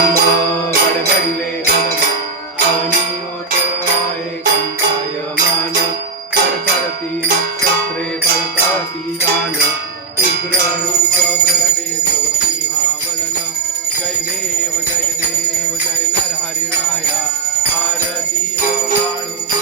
गडगडिले गगन अवनी होत आहे कंपायमान थरथरती नक्षत्रे पडताती दान उग्र रूप प्रगटे तो सिंहावलन जय देव जय नरहरी राया आरती ओवाळू